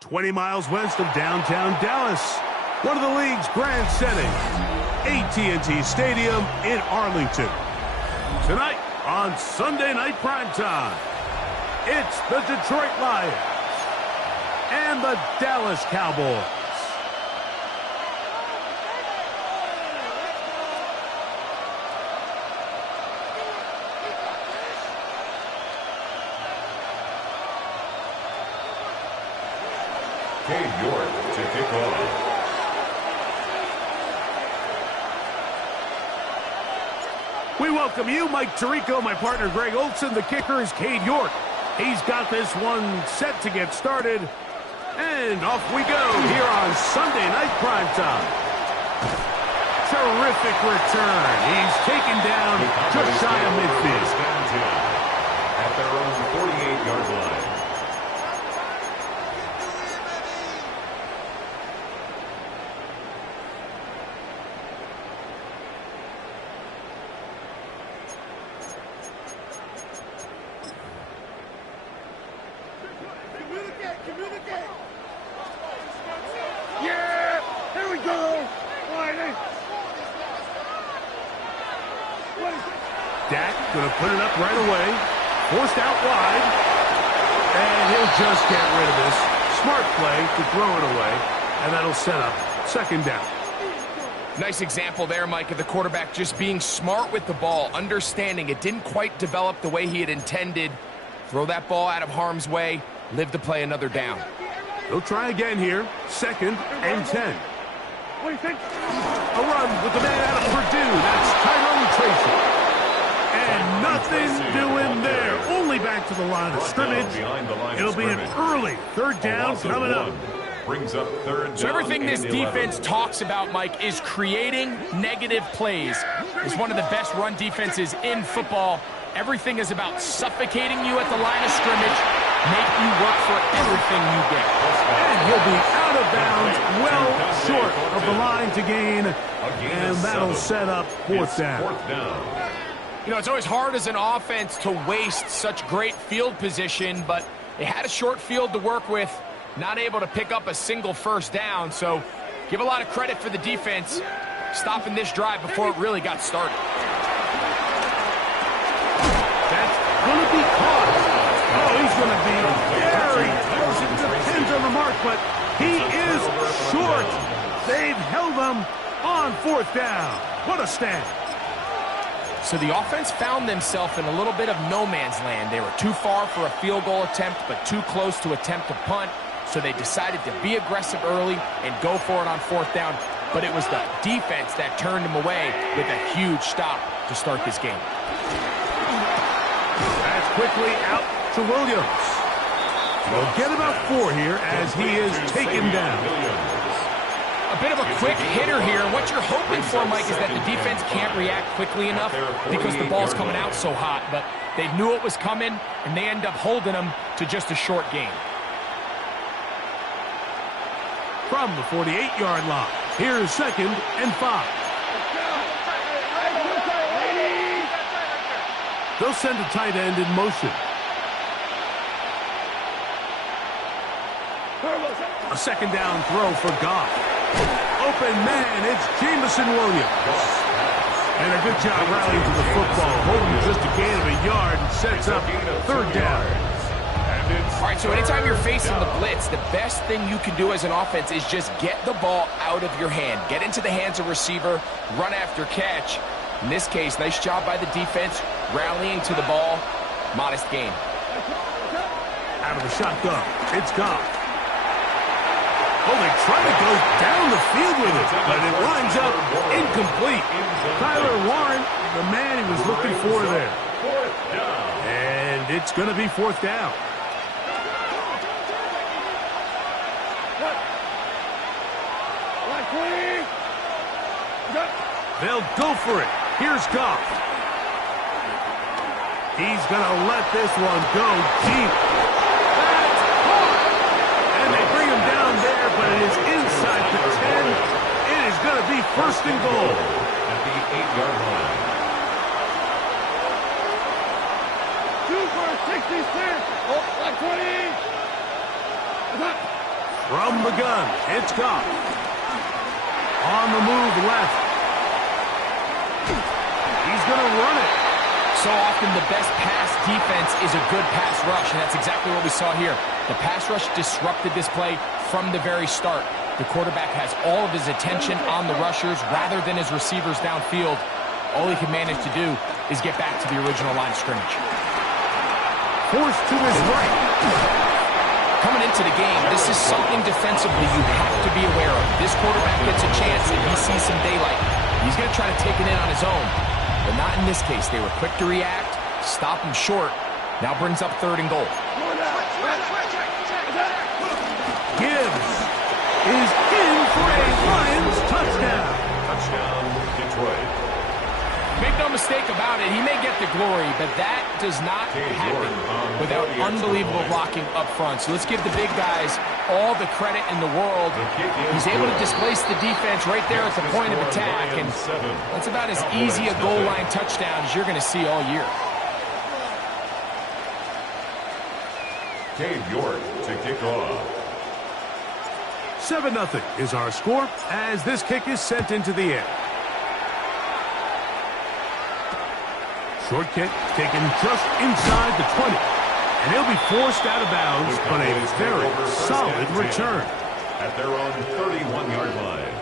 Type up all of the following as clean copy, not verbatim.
20 miles west of downtown Dallas, one of the league's grand settings, AT&T Stadium in Arlington. Tonight on Sunday Night Primetime, it's the Detroit Lions and the Dallas Cowboys. Cade York to kick off. We welcome you, Mike Tirico, my partner Greg Olson. The kicker is Cade York. He's got this one set to get started. And off we go here on Sunday Night Primetime. Terrific return. He's taken down just shy of midfield. At their own 48-yard line. Yeah! There we go! Dak going to put it up right away. Forced out wide. And he'll just get rid of this. Smart play to throw it away. And that'll set up second down. Nice example there, Mike, of the quarterback just being smart with the ball, understanding it didn't quite develop the way he had intended. Throw that ball out of harm's way, live to play another down. He'll try again here. 2nd and 10. What do you think? A run with the man out of Purdue. That's Tyrone Tracy. And nothing doing there. Only back to the line of scrimmage. It'll be an early third down coming up. Brings up third down. So everything this defense talks about, Mike, is creating negative plays. It's one of the best run defenses in football. Everything is about suffocating you at the line of scrimmage, make you work for everything you get. And he'll be out of bounds, well short of the line to gain. And that'll set up fourth down. You know, it's always hard as an offense to waste such great field position, but they had a short field to work with, not able to pick up a single first down. So give a lot of credit for the defense stopping this drive before it really got started. That's going to be caught. Oh, he's going to be very close. It depends on the mark, but he is short. They've held him on fourth down. What a stand. So the offense found themselves in a little bit of no man's land. They were too far for a field goal attempt, but too close to attempt a punt. So they decided to be aggressive early and go for it on fourth down. But it was the defense that turned them away with a huge stop to start this game. That's quickly out to Williams. We'll get about 4 here as he is taken down. A bit of a quick hitter here. What you're hoping for, Mike, is that the defense can't react quickly enough because the ball's coming out so hot. But they knew it was coming, and they end up holding them to just a short gain. From the 48-yard line, here's 2nd and 5. They'll send a tight end in motion. A second down throw for Goff. Open man, it's Jameson Williams. And a good job rallying to the football, holding just a gain of a yard and sets up third down. All right, so anytime you're facing the blitz, the best thing you can do as an offense is just get the ball out of your hand. Get into the hands of receiver, run after catch. In this case, nice job by the defense, rallying to the ball. Modest gain. Out of the shotgun, it's Goff. Oh, they try to go down the field with it, but it winds up incomplete. Tyler Warren, the man he was looking for there. And it's going to be fourth down. They'll go for it. Here's Goff. He's going to let this one go deep. That's caught. And they bring him down there, but it is inside the 10. It is going to be first and goal. At the 8-yard line. 2 for 66. Oh, like 20. It's gone. On the move left. He's going to run it. So often the best pass defense is a good pass rush, and that's exactly what we saw here. The pass rush disrupted this play from the very start. The quarterback has all of his attention on the rushers rather than his receivers downfield. All he can manage to do is get back to the original line of scrimmage. Forced to his right. Coming into the game, this is something defensively you have to be aware of. This quarterback gets a chance and he sees some daylight. He's going to try to take it in on his own, but not in this case. They were quick to react, stop him short. Now brings up 3rd and goal. Gibbs is in for a Lions touchdown. Touchdown, Detroit. Make no mistake about it, he may get the glory, but that does not happen without unbelievable blocking up front. So let's give the big guys all the credit in the world. He's able to displace the defense right there at the point of attack, and that's about as easy a goal line touchdown as you're going to see all year. Dave York to kick off. 7-0 is our score as this kick is sent into the air. Short kick taken just inside the 20. And he'll be forced out of bounds, but a very solid return. At their own 31-yard line.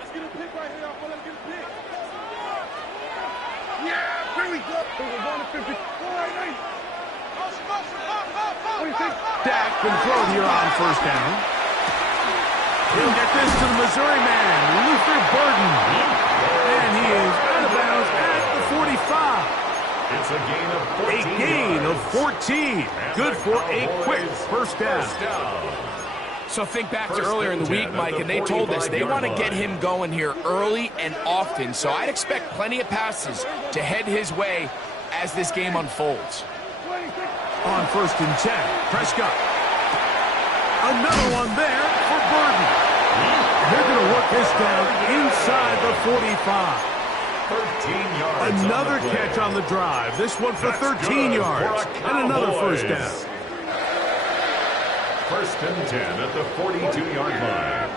Let's get a pick right here. Let's get a pick. Yeah, here we go. We're going to 50. All right, what do you think? Dak can throw here on 1st down. He'll get this to the Missouri man, Luther Burden. And he is out of bounds at the 45. It's a gain of 14. A gain of 14. Good for a quick 1st down. So think back to earlier in the week, Mike, and they told us they want to get him going here early and often. So I'd expect plenty of passes to head his way as this game unfolds. On 1st and 10, Prescott. Another one there for Burden. They're going to work this down inside the 45. 13 yards. Another catch on the drive. This one for 13 yards. And another 1st down. 1st and 10 at the 42-yard line.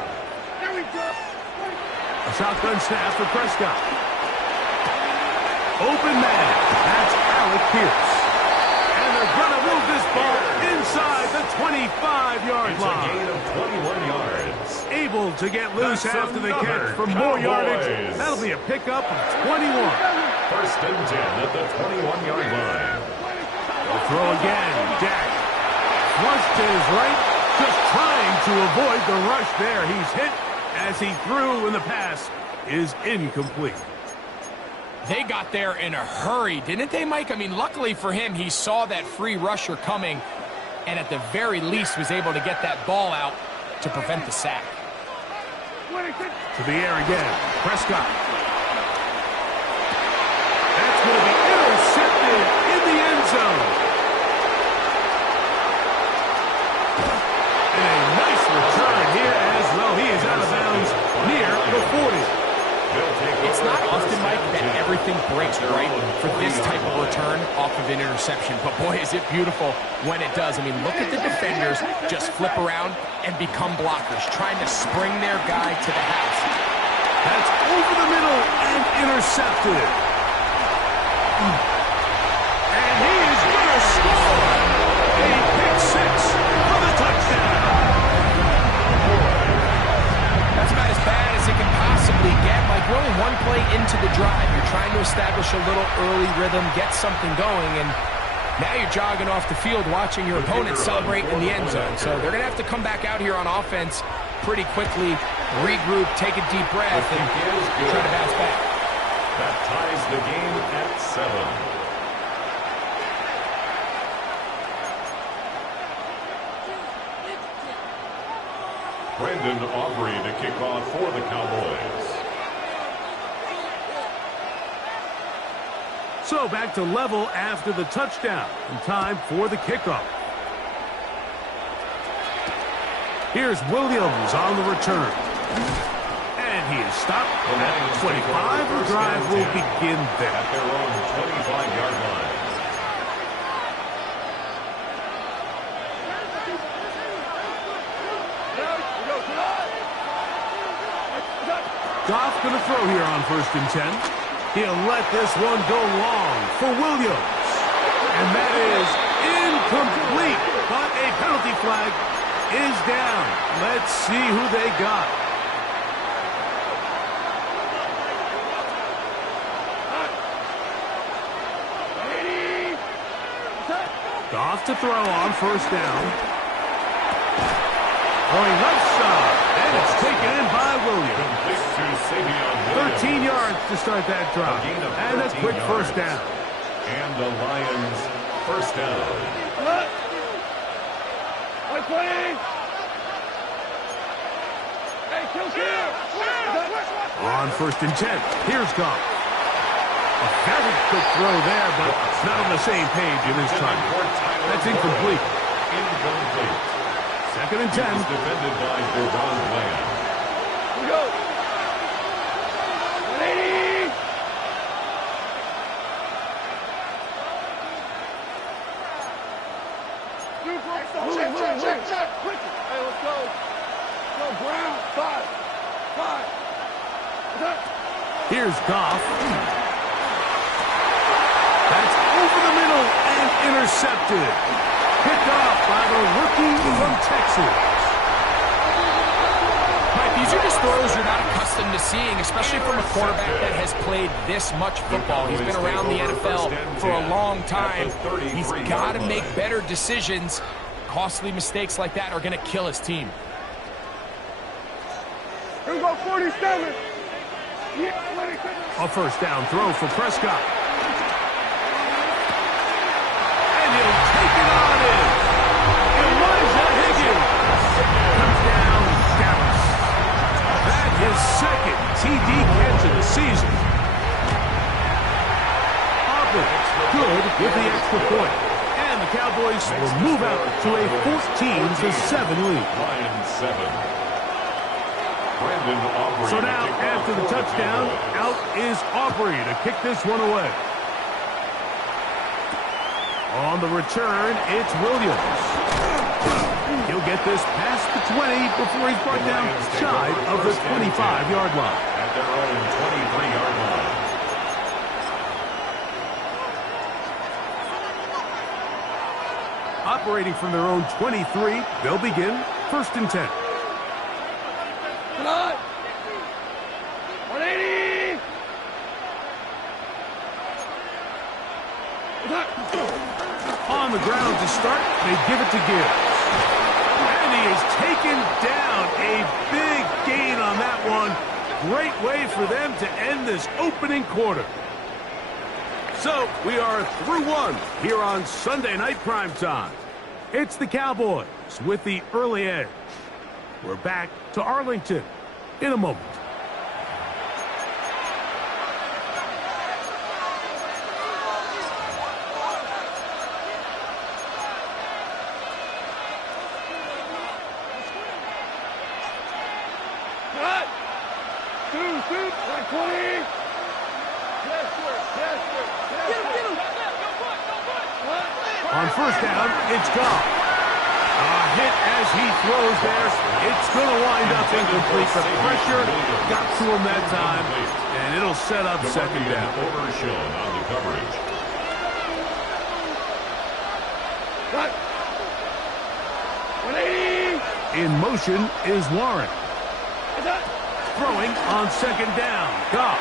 There we go. A shotgun snap for Prescott. Open man. That's Alec Pierce. And they're going to move this ball inside the 25-yard line. It's a gain of 21 yards. Able to get loose after the catch for more yardage. That'll be a pickup of 21. 1st and 10 at the 21-yard line. They'll throw again. Dak flushed to his right, just trying to avoid the rush there. He's hit as he threw, and the pass is incomplete. They got there in a hurry, didn't they, Mike? I mean, luckily for him, he saw that free rusher coming and at the very least was able to get that ball out to prevent the sack. To the air again. Prescott. That's going to be intercepted in the end zone. And a nice return here as well. He is out of bounds near the 40. It's not often, Mike, that everything breaks right for this type of return off of an interception. But, boy, is it beautiful when it does. I mean, look at the defenders just flip around and become blockers, trying to spring their guy to the house. That's over the middle and intercepted. And he is going to score. A pick six for the touchdown. That's about as bad as it can possibly get. Like, we're only one play into the drive. You're trying to establish a little early rhythm, get something going, and now you're jogging off the field watching your opponent celebrate in the end zone. So they're going to have to come back out here on offense pretty quickly, regroup, take a deep breath, and try to bounce back. That ties the game at 7. Brendan Aubrey to kick off for the Cowboys. So back to level after the touchdown, and time for the kickoff. Here's Williams on the return. And And he is stopped at the 25. The drive will begin there. At their own 25-yard line. Goff going to throw here on 1st and 10. He'll let this one go long for Williams. And that is incomplete. But a penalty flag is down. Let's see who they got. Goff to throw on 1st down. Going left side. And it's taken in by Williams. 13 yards to start that drive. And a quick 1st down. And the Lions 1st down. On 1st and 10. Here's Goff. A very quick throw there, but not on the same page in his time. That's incomplete. Incomplete. 2nd and 10. Defended by Reborn. Here we go. 180. Check. Quick. Hey, let's go. Go, Brown. 5. Here's Goff. That's over the middle and intercepted. Picked off by the rookie from Texas. Mike, these are just throws you're not accustomed to seeing, especially from a quarterback that has played this much football. He's been around the NFL for a long time. He's got to make better decisions. Costly mistakes like that are going to kill his team. Here we go, 47. A 1st down throw for Prescott. And he'll take it on in. Elijah Higgins comes down Dallas. That his 2nd TD catch of the season. Harper good with the extra point. And the Cowboys will move out to a 14-7 lead. Lions 7. So now, after the touchdown, out is Aubrey to kick this one away. On the return, it's Williams. He'll get this past the 20 before he's brought down shy of the 25-yard line. At their own 23-yard line. Operating from their own 23, they'll begin 1st and 10. Come on. 180. On the ground to start, they give it to Gibbs. And he is taken down. A big gain on that one. Great way for them to end this opening quarter. So, we are through one here on Sunday Night Primetime. It's the Cowboys with the early edge. We're back to Arlington in a moment. Cut. 2, 20. Yes, sir. Get him. On 1st down, it's Goff. A hit as he throws there. It's going to wind up incomplete. The pressure got to him that time, and it'll set up 2nd down. Overshown on the coverage. Cut. 180. In motion is Warren. Throwing on 2nd down. Goff.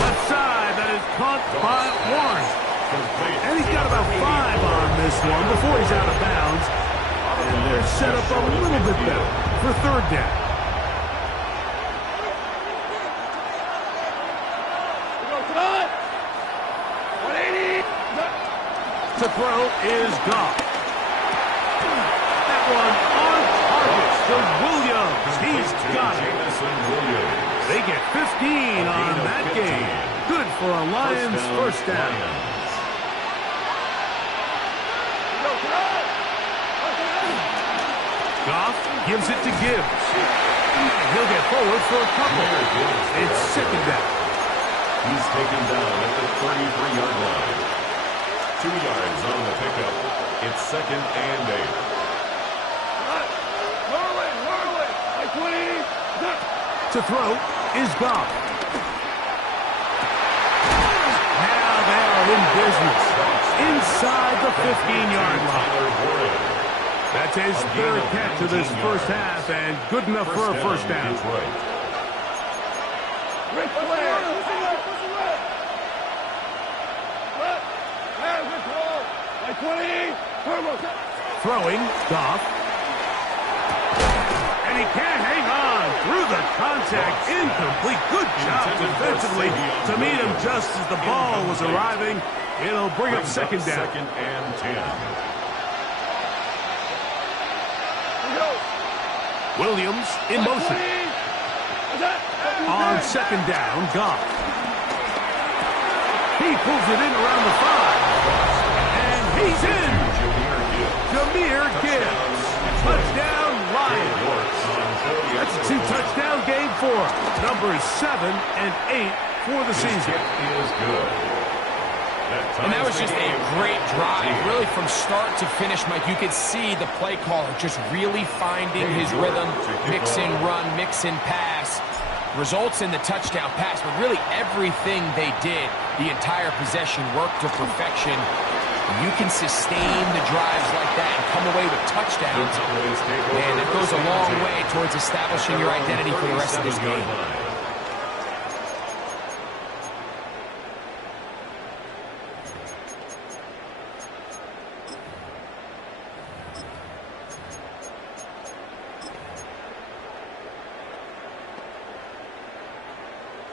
Left side, that is caught by Warren. And he's got about 5 on this one before he's out of bounds. And they're set up a little bit better for 3rd down. Cut. 180. To throw is Goff. That one on target to Williams. He's got it. They get 15 on that game. Good for a Lions 1st down. Goff Gives it to Gibbs. He'll get forward for a couple. It's second down. He's taken down at the 33-yard line. 2 yards on the pickup. It's second and 8. To throw is Goff. Now they are in business. Inside the 15-yard line. That's his third catch of this first half, and good enough for a first down. Throwing, Goff. And he can't hang on through the contact. Incomplete. Good job defensively to meet him just as the ball was arriving. It'll bring up second down. Second and 10. Williams in motion. On second down, Goff. He pulls it in around the 5. And he's in. Jameer Gibbs. Touchdown, Lions. That's a 2-touchdown game for numbers 7 and 8 for the season. Is good. And that was just a great drive. Really from start to finish, Mike, you could see the play caller just really finding his rhythm. Mix in run, mix in pass. Results in the touchdown pass. But really everything they did, the entire possession, worked to perfection. You can sustain the drives like that and come away with touchdowns. And that goes a long way towards establishing your identity for the rest of this game.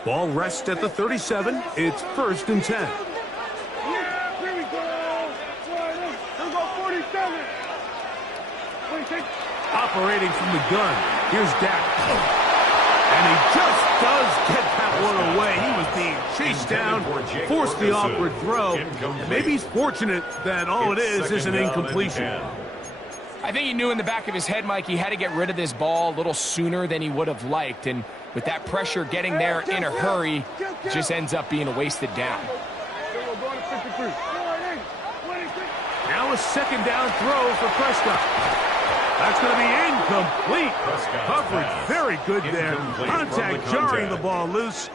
Ball rests at the 37. It's first and 10. Operating from the gun. Here's Dak. And he just does get that one away. He was being chased down, forced the awkward throw. And maybe he's fortunate that all it is an incompletion. I think he knew in the back of his head, Mike, he had to get rid of this ball a little sooner than he would have liked. And with that pressure getting there in a hurry, it just ends up being a wasted down. Now a second down throw for Prescott. That's going to be incomplete. Coverage very good there. Contact jarring the ball loose.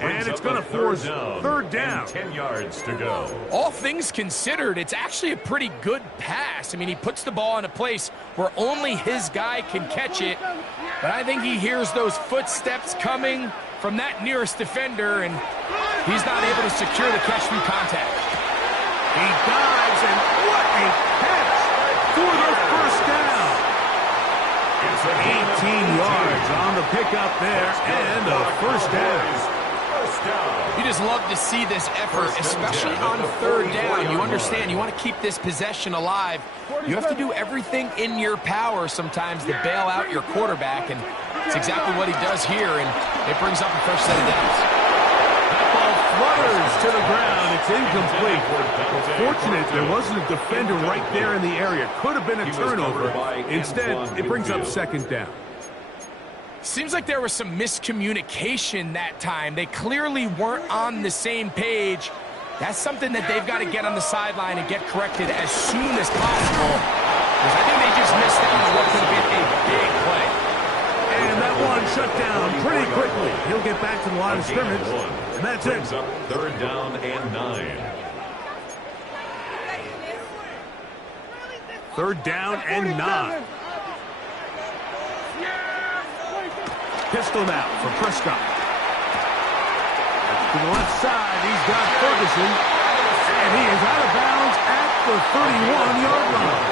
And it's going to force third down. 10 yards to go. All things considered, it's actually a pretty good pass. I mean, he puts the ball in a place where only his guy can catch it. But I think he hears those footsteps coming from that nearest defender, and he's not able to secure the catch through contact. He dives, and what a catch for the first down. 18 yards on the pickup there, and a first down. You just love to see this effort, especially on third down. You understand, you want to keep this possession alive. You have to do everything in your power sometimes to bail out your quarterback, and it's exactly what he does here, and it brings up the first set of downs. That ball flutters to the ground. It's incomplete. Fortunate there wasn't a defender right there in the area. Could have been a turnover. Instead, it brings up second down. Seems like there was some miscommunication that time. They clearly weren't on the same page. That's something that they've got to get on the sideline and get corrected as soon as possible. Because I think they just missed out on what could have been a big play. And that one shut down pretty quickly. He'll get back to the line of scrimmage. And that's it. Up third down and 9. Third down and 9. Pistol now for Prescott. To the left side, he's got Ferguson. And he is out of bounds at the 31-yard line.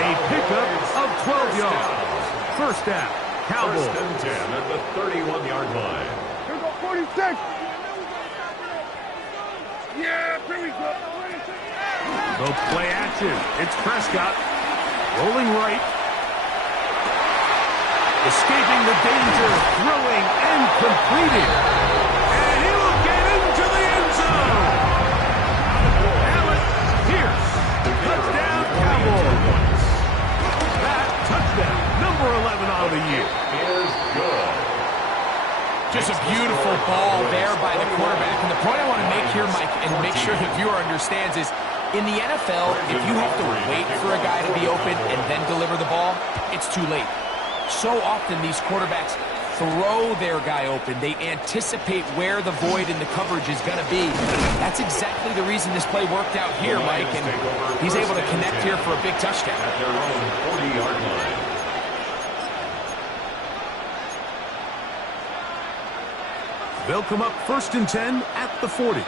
A pickup of 12 yards. First down, Cowboys. First and 10 at the 31-yard line. Here go 46. Yeah, here we go. No play action. It's Prescott. Rolling right. Escaping the danger, throwing and completing. And he will get into the end zone. Allen Pierce, touchdown Cowboys. That touchdown. of the year. Is good. Just a beautiful ball there by the quarterback. And the point I want to make here, Mike, and make sure the viewer understands is, in the NFL, if you have to wait for a guy to be open and then deliver the ball, it's too late. So often these quarterbacks throw their guy open. They anticipate where the void in the coverage is going to be. That's exactly the reason this play worked out here, Mike, and he's able to connect here for a big touchdown. At their own 40-yard line. They'll come up 1st and 10 at the 40.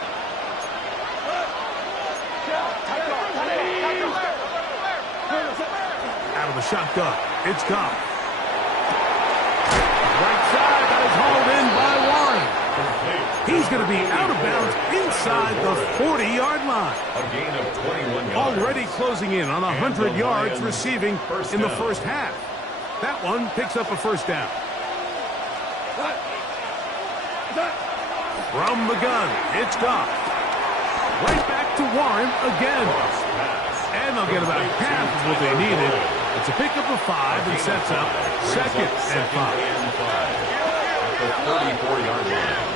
Out of the shotgun, it's Goff. Right side, that is hauled in by Warren. He's going to be out of bounds inside the 40-yard line. A gain of 21 yards. Already closing in on 100 yards receiving in the first half. That one picks up a first down. From the gun, it's Goff. Right back to Warren again. And they'll get about half of what they needed. It's a pickup of 5 and sets up 2nd and 5. At the 34-yard line.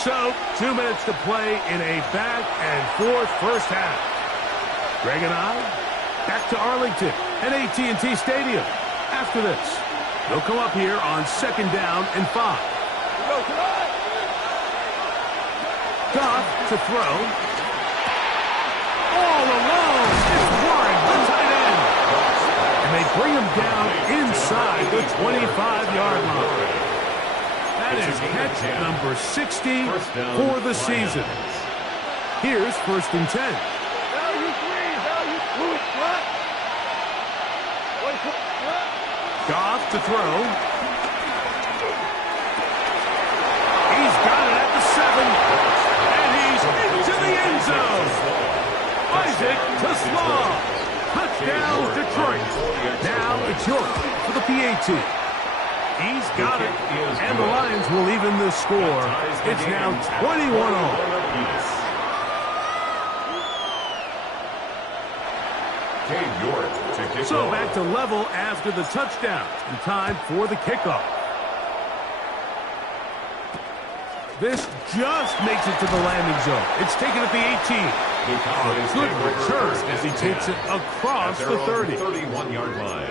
So, 2 minutes to play in a back-and-forth first half. Greg and I, back to Arlington and AT&T Stadium. After this, they'll come up here on 2nd down and 5. Goff to throw. All alone. It's Warren, the tight end. And they bring him down inside the 25-yard line. That is catch number 60 for the season. Here's 1st and 10. Goff to throw. He's got it at the 7. Into the end zone. Isaac to Slaw. Touchdown, Detroit. Now it's York for the PAT. He's got it. And the Lions will even the score. It's now 21-all. So back to level after the touchdown. And time for the kickoff. This just makes it to the landing zone. It's taken at the 18. A good return as he takes it across the 30. 31-yard line.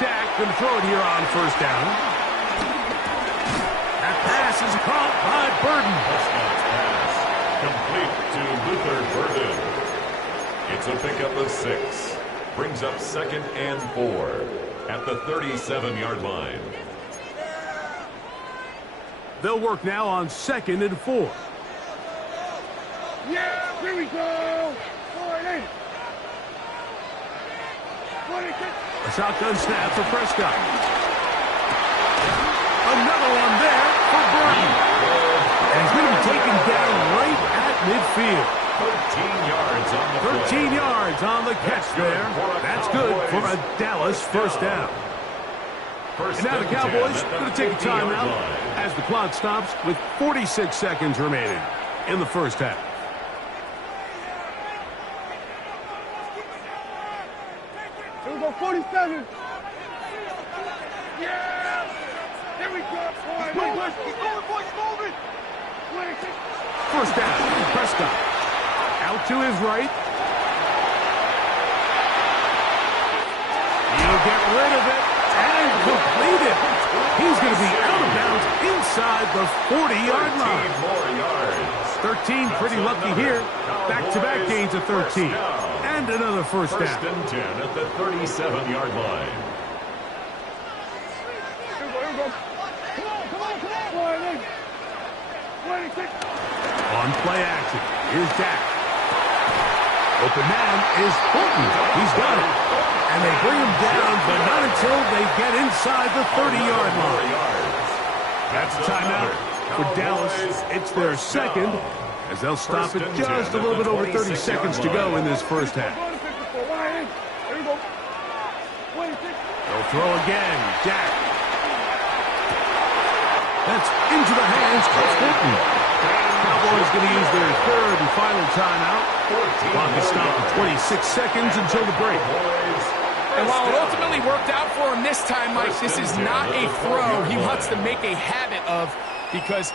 Dak going to throw it here on 1st down. That pass is caught by Burden. Complete to Luther Burden. It's a pickup of 6. Brings up 2nd and 4 at the 37-yard line. They'll work now on 2nd and 4. Yeah, here we go. A shotgun snap for Prescott. Another one there for Burton. And he's going to be taken down right at midfield. 13 yards on the 13 yards on the catch there. That's good for a Dallas first down. And now the Cowboys going to take a timeout as the clock stops with 46 seconds remaining in the first half. Here we go, 47. Yeah! Here we go. Keep going, boys, moving. First down, Prescott. Out to his right. He'll get rid of it and complete it. He's going to be out of bounds inside the 40-yard line. 13, pretty lucky here. Back-to-back gains of 13. And another first down. 1st and 10 at the 37-yard line. On play action, here's Dak. Open man is Fulton. He's got it. And they bring him down, but not until they get inside the 30-yard line. That's a timeout for Dallas. It's their 2nd, as they'll stop it just a little bit over 30 seconds to go in this first half. There you go. 26. They'll throw again. Jack. That's into the hands of Horton. Cowboys going to use their third and final timeout. Clock is stopped at 26 seconds until the break. And while it ultimately worked out for him this time, Mike, this is not a throw he wants to make a habit of, because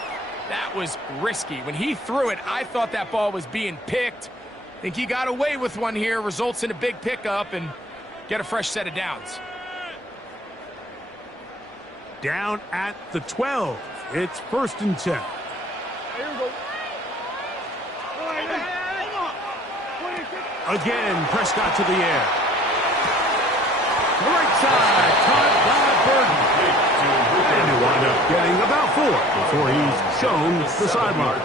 that was risky. When he threw it, I thought that ball was being picked. I think he got away with one here, results in a big pickup, and get a fresh set of downs. Down at the 12. It's 1st and 10. There you go. Again, Prescott to the air. Right side, caught by Burton. And he'll wind up getting about 4 before he's shown the sideline.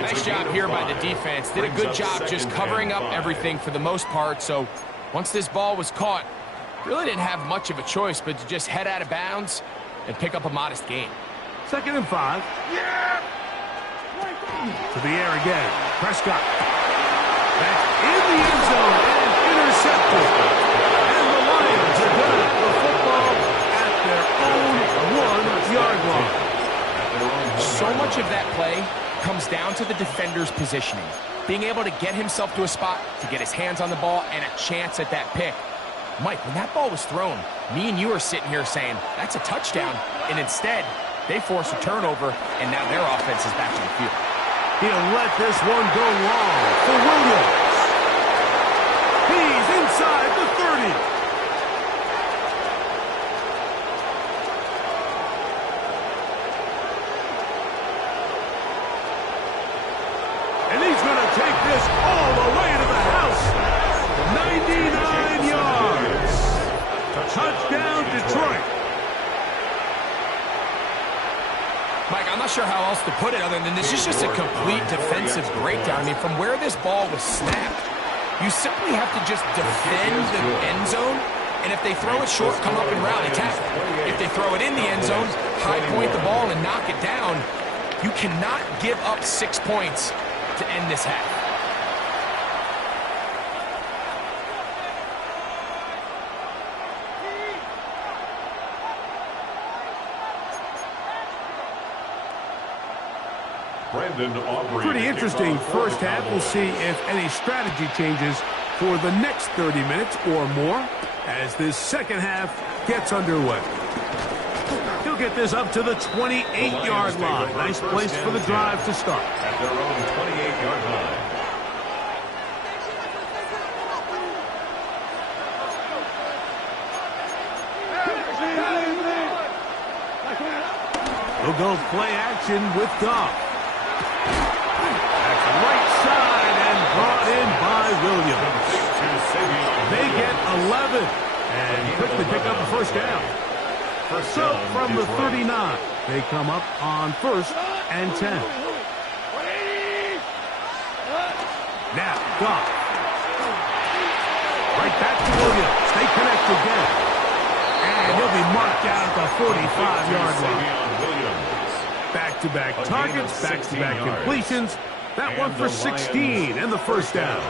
Nice job here by the defense. Did a good job just covering up everything for the most part. So once this ball was caught, really didn't have much of a choice but to just head out of bounds and pick up a modest gain. 2nd and 5. To the air again. Prescott. That's in the end zone and intercepted. And the Lions are going to have the football at their own 1-yard line. So much of that play comes down to the defender's positioning. Being able to get himself to a spot, to get his hands on the ball, and a chance at that pick. Mike, when that ball was thrown, me and you are sitting here saying, that's a touchdown. And instead, they force a turnover, and now their offense is back on the field. He'll let this one go long for Williams. He's inside the 30. And he's going to take this all the way to the house. 99 yards. Touchdown, Detroit. Mike, I'm not sure how else to put it other than this is just a complete defensive breakdown. I mean, from where this ball was snapped, you simply have to just defend the end zone, and if they throw it short, come up and rally tackle. If they throw it in the end zone, high point the ball and knock it down. You cannot give up 6 points to end this half. Pretty interesting first half. We'll see if any strategy changes for the next 30 minutes or more as this second half gets underway. He'll get this up to the 28-yard line. Nice place for the drive to start. At their own 28-yard line. We'll go play action with Goff. That's right side and brought in by Williams. They get 11 and quickly pick up a first down. So from the 39, they come up on 1st and 10. Now Goff. Right back to Williams. They connect again. And he'll be marked out at the 45-yard line. Back-to-back targets, back-to-back completions. That one for 16 and the first down.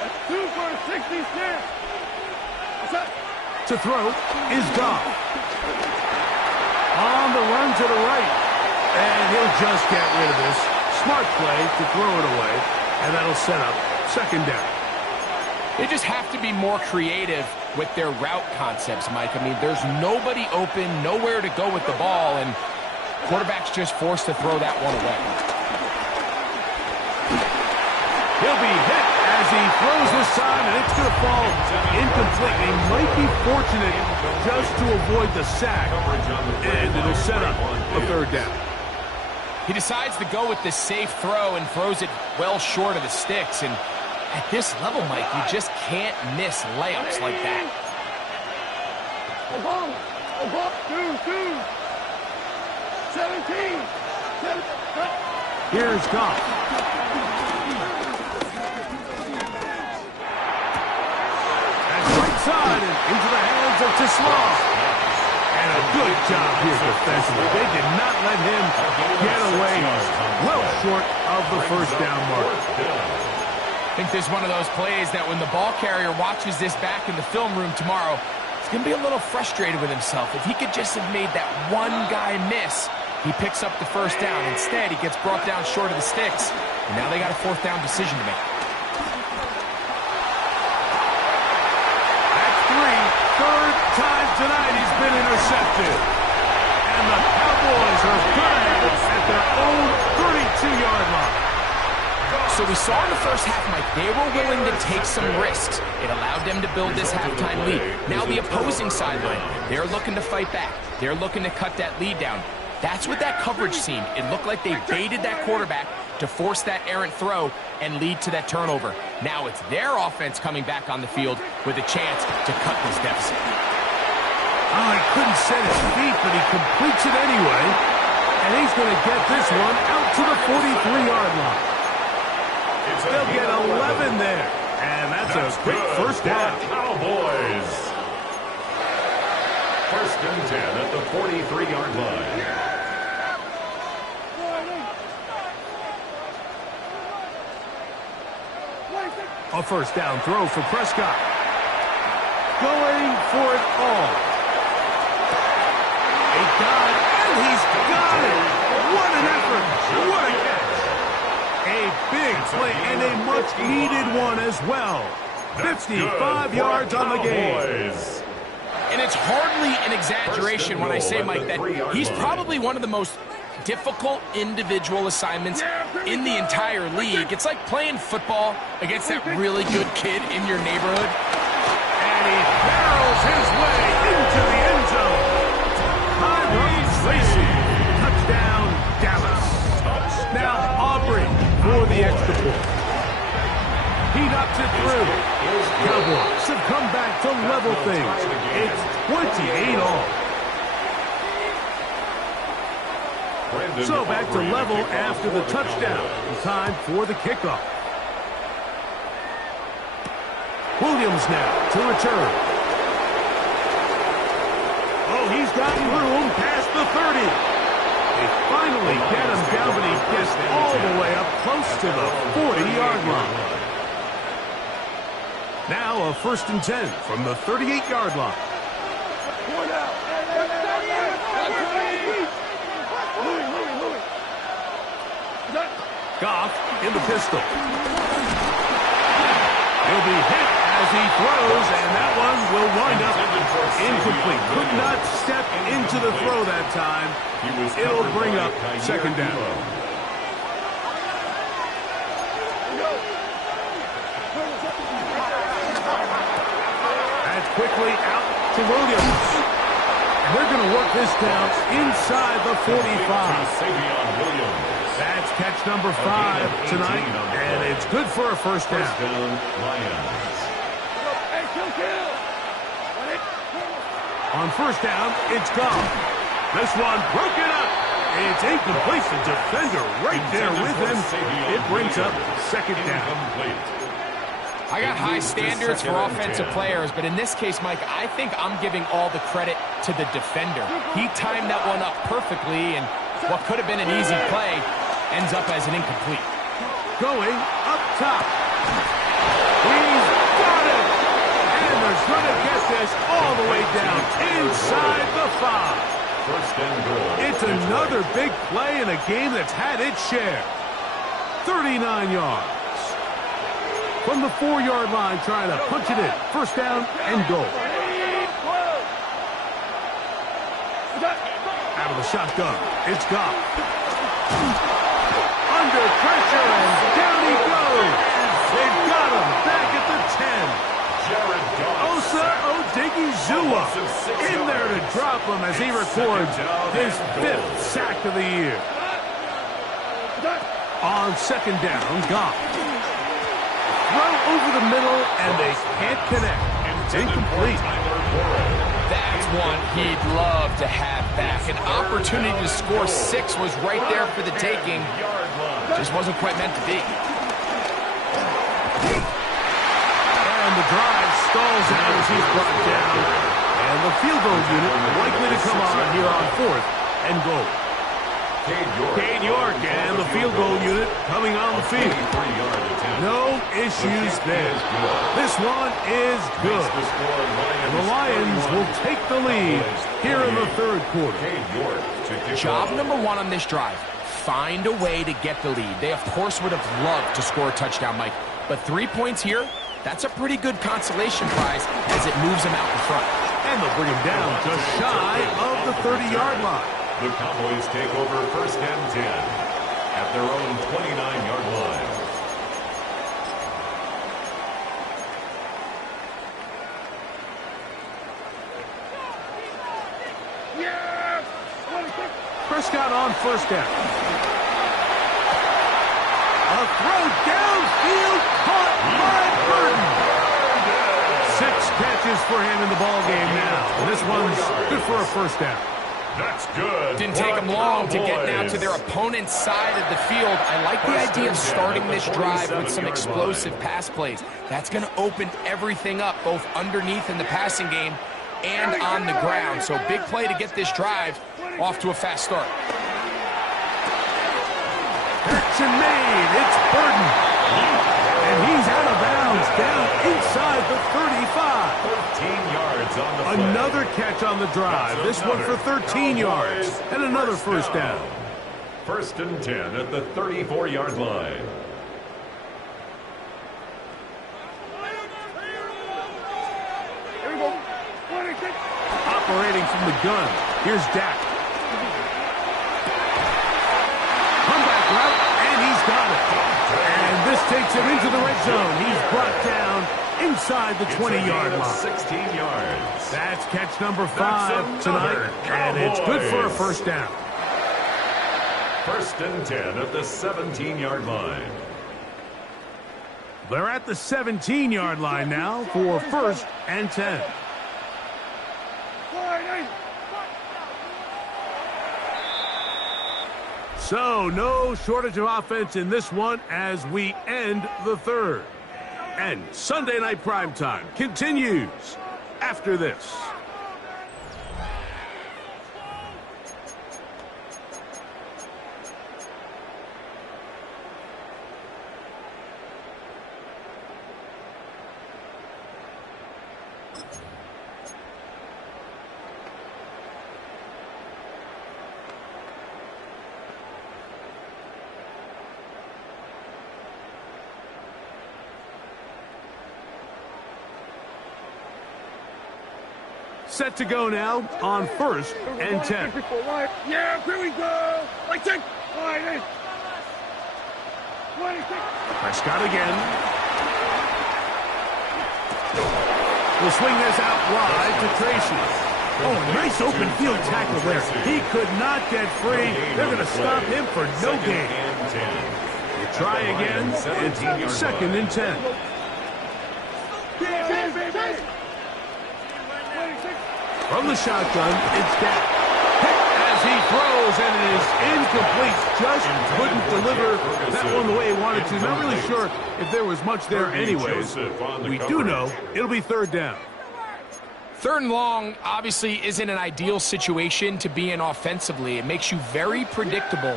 That's 2 for 66. To throw is Goff. On the run to the right. And he'll just get rid of this. Smart play to throw it away. And that'll set up 2nd down. They just have to be more creative with their route concepts, Mike. I mean, there's nobody open, nowhere to go with the ball, and quarterback's just forced to throw that one away. He'll be hit as he throws this time, and it's going to fall incomplete. He might be fortunate just to avoid the sack, and it'll set up a 3rd down. He decides to go with this safe throw and throws it well short of the sticks, and at this level, Mike, you just can't miss layups like that. 17. Here's Goff. That's right side and into the hands of Tisslaw. And a good job here defensively. They did not let him get away well short of the first down mark. think this is one of those plays that when the ball carrier watches this back in the film room tomorrow, he's going to be a little frustrated with himself. If he could just have made that one guy miss, he picks up the first down. Instead, he gets brought down short of the sticks, and now they got a fourth down decision to make. That's third time tonight he's been intercepted. And the Cowboys are going to have it at their own 32-yard line. So we saw in the first half, Mike, they were willing to take some risks. It allowed them to build this halftime lead. Now the opposing sideline, they're looking to fight back. They're looking to cut that lead down. That's what that coverage seemed. It looked like they baited that quarterback to force that errant throw and lead to that turnover. Now it's their offense coming back on the field with a chance to cut this deficit. Oh, he couldn't set his feet, but he completes it anyway. And he's going to get this one out to the 43-yard line. They'll get 11 there. And that's a quick first down. Cowboys. First and 10 at the 43-yard line. A first down throw for Prescott. Going for it all. He got it, and he's got it. What an effort. What a catch. A big play and a much-needed one as well. 55 yards on the game. And it's hardly an exaggeration when I say, Mike, that he's probably one of the most difficult individual assignments in the entire league. It's like playing football against that really good kid in your neighborhood. And he barrels his way into the end zone. Tyrone Tracy. Touchdown, Dallas. Now Aubrey for the extra point. He knocks it through. Cowboys have come back to level things. It's 28 all. So back to level after the touchdown. Time for the kickoff. Williams now to return. Oh, he's got room past the 30. They finally get him down, but he gets all the way up close to the 40-yard line. Now a first and 10 from the 38-yard line. Goff in the pistol. He'll be hit as he throws, and that one will wind up incomplete. Could not step into the throw that time. It'll bring up second down. That's quickly out to Williams. And they're going to work this down inside the 45. That's catch number 5 tonight, and it's good for a first down. On first down, it's gone. This one broken up. It's incomplete. The defender right there with him. It brings up second down. I got high standards for offensive players, but in this case, Mike, I think I'm giving all the credit to the defender. He timed that one up perfectly, and what could have been an easy play ends up as an incomplete. Going up top. He's got it. And they're going to get this all the way down inside the 5. First and goal. It's another big play in a game that's had its share. 39 yards. From the 4-yard line, trying to punch it in. First down and goal. Out of the shotgun, it's Goff. Under pressure, and down he goes. They've got him back at the 10. Osa Odigizua in there to drop him as he records his 5th sack of the year. On second down, Goff. Throw over the middle, and they can't connect. It's incomplete. That's one he'd love to have back. An opportunity to score 6 was right there for the taking. Just wasn't quite meant to be. And the drive stalls out as he's brought down. And the field goal unit likely to come on here on 4th and goal. Cade York and the field goal unit coming on the field. No issues there. This one is good. And the Lions will take the lead here in the third quarter. Job number one on this drive, find a way to get the lead. They, of course, would have loved to score a touchdown, Mike. But 3 points here, that's a pretty good consolation prize as it moves them out in front. And they'll bring him down just shy of the 30-yard line. The Cowboys take over first and 10 at their own 29-yard line. Prescott on first down. A throw downfield caught by Burton. 6 catches for him in the ball game now. And this one's good for a first down. That's good. Didn't take them long to get now to their opponent's side of the field. I like the idea of starting this drive with some explosive pass plays. That's going to open everything up, both underneath in the passing game and on the ground. So big play to get this drive off to a fast start. Action made. It's Burton. And he's out of bounds down inside the 35. 13 yards on the play. Another catch on the drive. This one for 13 yards. And another first down. First and 10 at the 34-yard line. Here we go. Operating from the gun. Here's Dak. Comeback route, and he's got it. And this takes him into the red zone. He's brought down inside the 20-yard line. 16 yards. That's catch number 5 tonight, and it's good for a first down. First and 10 at the 17-yard line. They're at the 17-yard line now for first and 10. So, no shortage of offense in this one as we end the third. And Sunday Night Primetime continues after this. Set to go now on first and 10. Yeah, here we go. Like 10. Prescott again. We'll swing this out wide to Tracy. Oh, nice open field tackle there. He could not get free. They're going to stop him for no gain. Try again. It's second and 10. From the shotgun, it's Dak. As he throws, and it is incomplete. Just couldn't deliver that one the way he wanted to. Not really sure if there was much there anyways. We do know it'll be third down. Third and long obviously isn't an ideal situation to be in offensively. It makes you very predictable,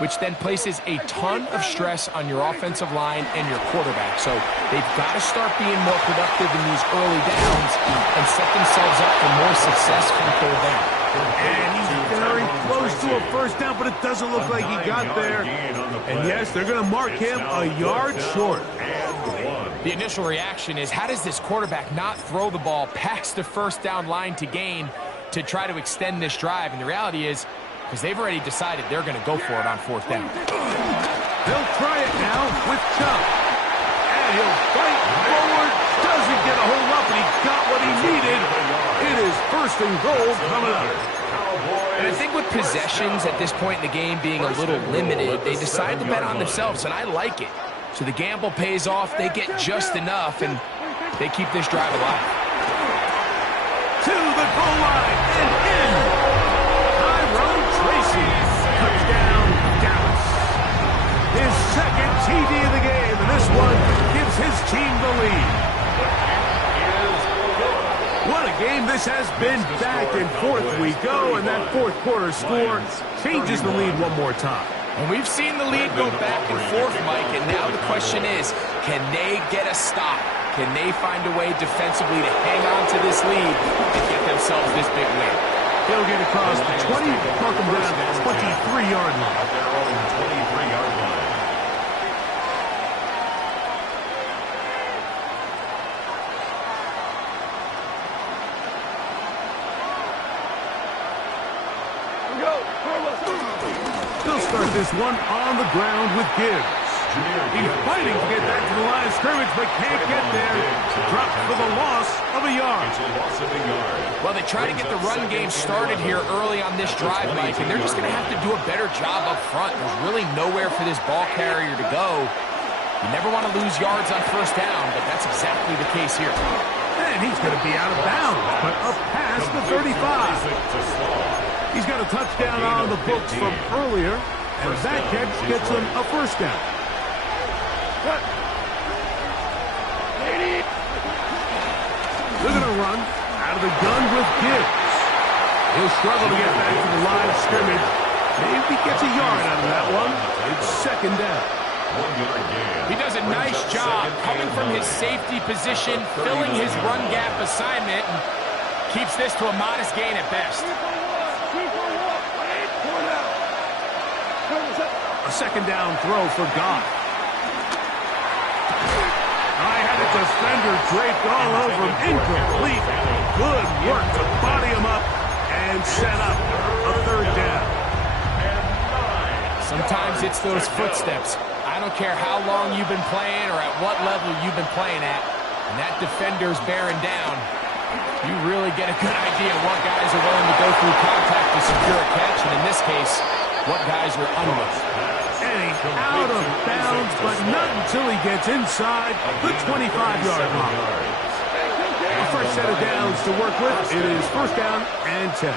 which then places a ton of stress on your offensive line and your quarterback. So they've got to start being more productive in these early downs and set themselves up for more success from third down. And he's very close to a first down, but it doesn't look like he got there. And yes, they're going to mark him a yard short. The initial reaction is, how does this quarterback not throw the ball past the first down line to gain to try to extend this drive? And the reality is, because they've already decided they're going to go for it on fourth down. They'll try it now with Chubb. And he'll fight forward. Doesn't get a hold up, and he got what he needed. It is first and goal coming up. And I think with possessions at this point in the game being a little limited, they decide to bet on themselves, and I like it. So the gamble pays off. They get just enough, and they keep this drive alive. To the goal line and in. Tracy, touchdown, Dallas. His second TD of the game, and this one gives his team the lead. What a game This has been back and forth we go, and that fourth quarter score changes the lead one more time. And we've seen the lead go back and forth, Mike, and now the question is, can they get a stop? Can they find a way defensively to hang on to this lead and get themselves this big win? They'll get across the 20, mark them down to the 23-yard line. At their own 23-yard line. They'll start this one on the ground with Gibbs. He's fighting to get back to the line of scrimmage, but can't get there. Dropped for the loss of a yard. It's a loss of a yard. Well, they try to get the run game started here early on this drive, Mike, and they're just going to have to do a better job up front. There's really nowhere for this ball carrier to go. You never want to lose yards on first down, but that's exactly the case here. And he's going to be out of bounds, but up past the 35. He's got a touchdown on the books from earlier, and that catch gets him a first down. They're going to run out of the gun with Gibbs. He'll struggle to get back to the line of scrimmage. Maybe gets a yard out of that one. It's second down. He does a nice job coming from his safety position, filling his run gap assignment, and keeps this to a modest gain at best. A second down throw for Goff. I had a defender draped all over him. Incomplete. Good work to body him up and set up a third down. Sometimes it's those footsteps. I don't care how long you've been playing or at what level you've been playing at. And that defender's bearing down. You really get a good idea of what guys are willing to go through contact to secure a catch. And in this case, what guys are unwilling. And he's out of bounds, but not until he gets inside the 25-yard line. A fresh set of downs to work with. It is first down and 10.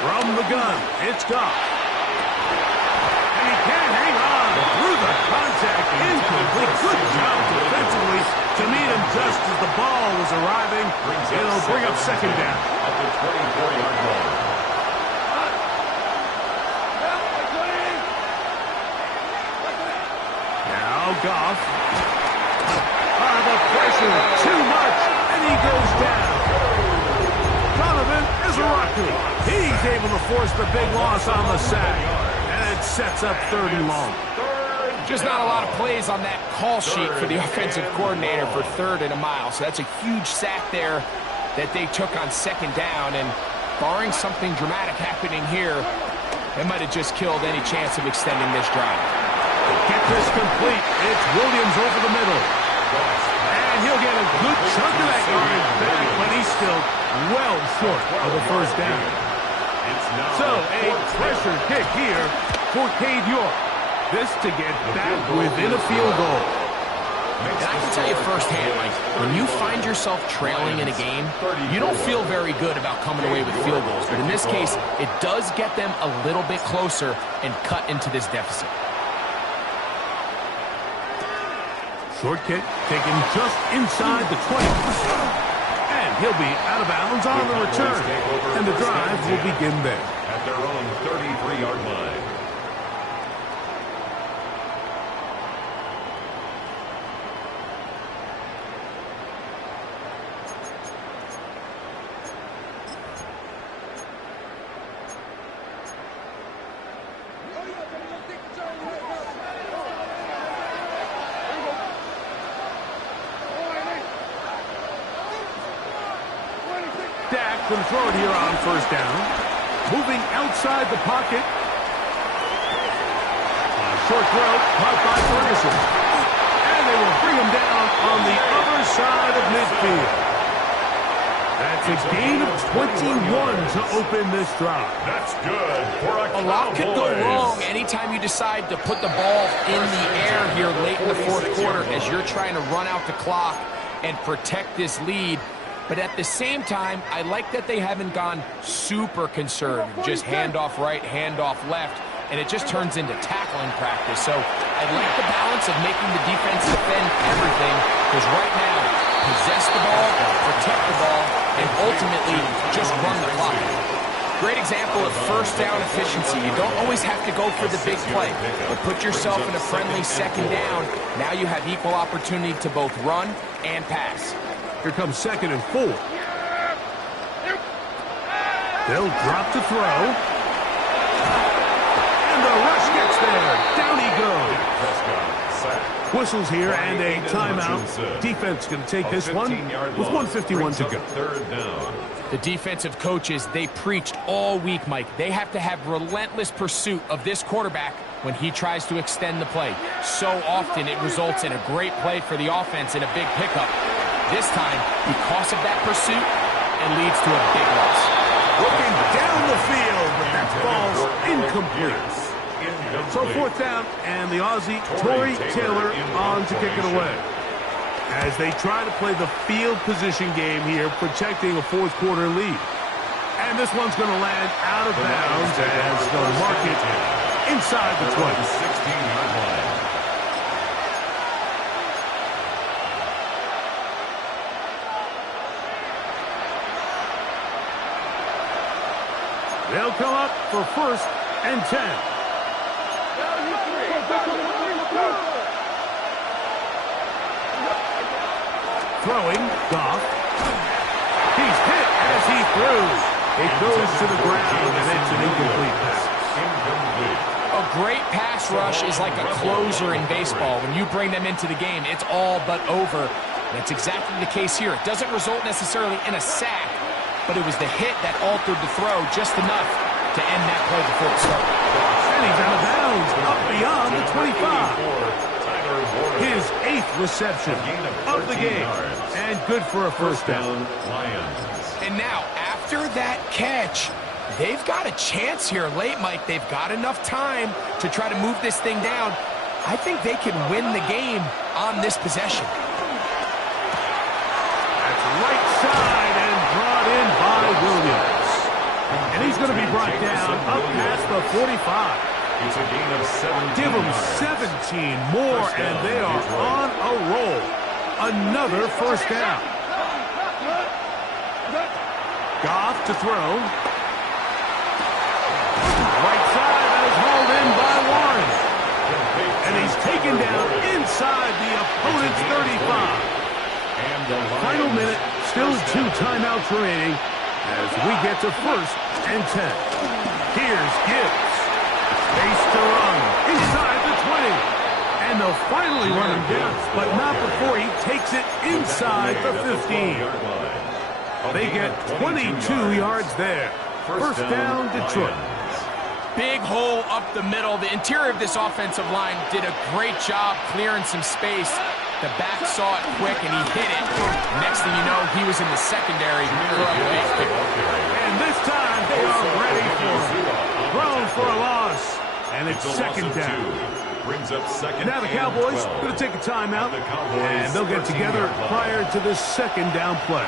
From the gun, it's Goff. And he can't hang on through the contact. Incomplete. Good job defensively to meet him just as the ball was arriving. It'll bring up second down. At the 24-yard line. Goff. The pressure, too much, and he goes down. Donovan is a rocket. He's able to force the big loss on the sack, and it sets up third and long. Just not a lot of plays on that call sheet for the offensive coordinator for third and a mile, so that's a huge sack there that they took on second down, and barring something dramatic happening here, it might have just killed any chance of extending this drive. Get this complete. It's Williams over the middle. And he'll get a good chunk of that yardage back, but he's still well short of the first down. So a pressure kick here for Cade York. This to get back within a field goal. And I can tell you firsthand, Mike, when you find yourself trailing in a game, you don't feel very good about coming away with field goals. But in this case, it does get them a little bit closer and cut into this deficit. Short kick taken just inside the 20. And he'll be out of bounds on the return. And the drive will begin there. At their own 33-yard line. Going to throw it here on first down. Moving outside the pocket. Short throw caught by Ferguson. And they will bring him down on the other side of midfield. That's a gain of 21 to open this drive. That's good for a lot could go wrong anytime you decide to put the ball in the air here late in the fourth quarter as you're trying to run out the clock and protect this lead. But at the same time, I like that they haven't gone super conservative. Just handoff right, handoff left, and it just turns into tackling practice. So I like the balance of making the defense defend everything, because right now, possess the ball, protect the ball, and ultimately just run the clock. Great example of first down efficiency. You don't always have to go for the big play, but put yourself in a friendly second down. Now you have equal opportunity to both run and pass. Here comes 2nd and 4. They'll drop to throw. And the rush gets there. Down he goes. Whistles here and a timeout. Defense going to take this one with 1:51 to go. Third down. The defensive coaches, they preached all week, Mike. They have to have relentless pursuit of this quarterback when he tries to extend the play. So often it results in a great play for the offense and a big pickup. This time, because of that pursuit, it leads to a big loss. Looking down the field, but that ball's incomplete. So 4th down, and the Aussie, Torrey Taylor, on to kick it away. As they try to play the field position game here, protecting a 4th quarter lead. And this one's going to land out of bounds as they'll mark it inside the 20. 16-yard line. They'll come up for 1st and 10. Throwing, Goff. He's hit as he throws. It goes to the ground, and it's an incomplete pass. A great pass rush is like a closer in baseball. When you bring them into the game, it's all but over. And that's exactly the case here. It doesn't result necessarily in a sack, but it was the hit that altered the throw just enough to end that play before it started. And he's out of bounds, up beyond the 25. His 8th reception of the game, and good for a first down. And now, after that catch, they've got a chance here late, Mike. They've got enough time to try to move this thing down. I think they can win the game on this possession. That's right side and brought in by Williams. And he's going to be brought down up past the 45. It's a gain of 17 Give them yards. 17 more, and they are on a roll. Another first down. Goff to throw. Right side, that is hauled in by Warren. And he's taken down inside the opponent's 35. Final minute, still 2 timeouts remaining as we get to 1st and 10. Here's Gibbs. Base to run inside the 20. And they'll finally run him down, but not before he takes it inside the 15. They get 22 yards there. First down, Detroit. Big hole up the middle. The interior of this offensive line did a great job clearing some space. The back saw it quick, and he hit it. Next thing you know, he was in the secondary for a big pickup. And this time, they are ready for him. Thrown for a loss. And it's 2nd down. Brings up 2nd. Now the Cowboys going to take a timeout, and they'll get together prior to this 2nd down play.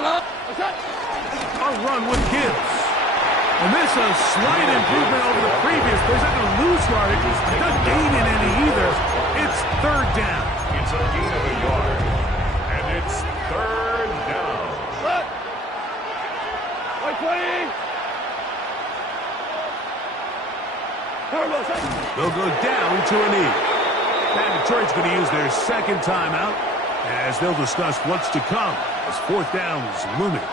A run with Gibbs. And this is a slight improvement over the previous. There's not going to lose yardage. It's not gaining any either. It's 3rd down. It's a gain of a yard. And it's 3rd down. They'll go down to a knee. And Detroit's going to use their 2nd timeout as they'll discuss what's to come as 4th down is looming.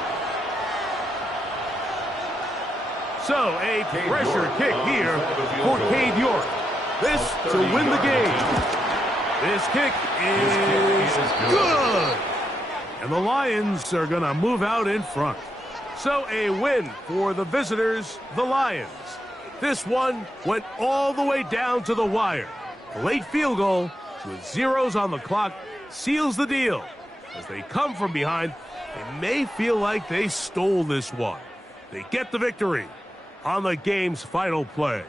So, a pressure kick here for Cade York. This to win the game. This kick is good. And the Lions are going to move out in front. So, a win for the visitors, the Lions. This one went all the way down to the wire. A late field goal with zeros on the clock seals the deal. As they come from behind, they may feel like they stole this one. They get the victory on the game's final play.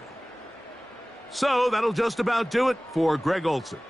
So that'll just about do it for Greg Olson.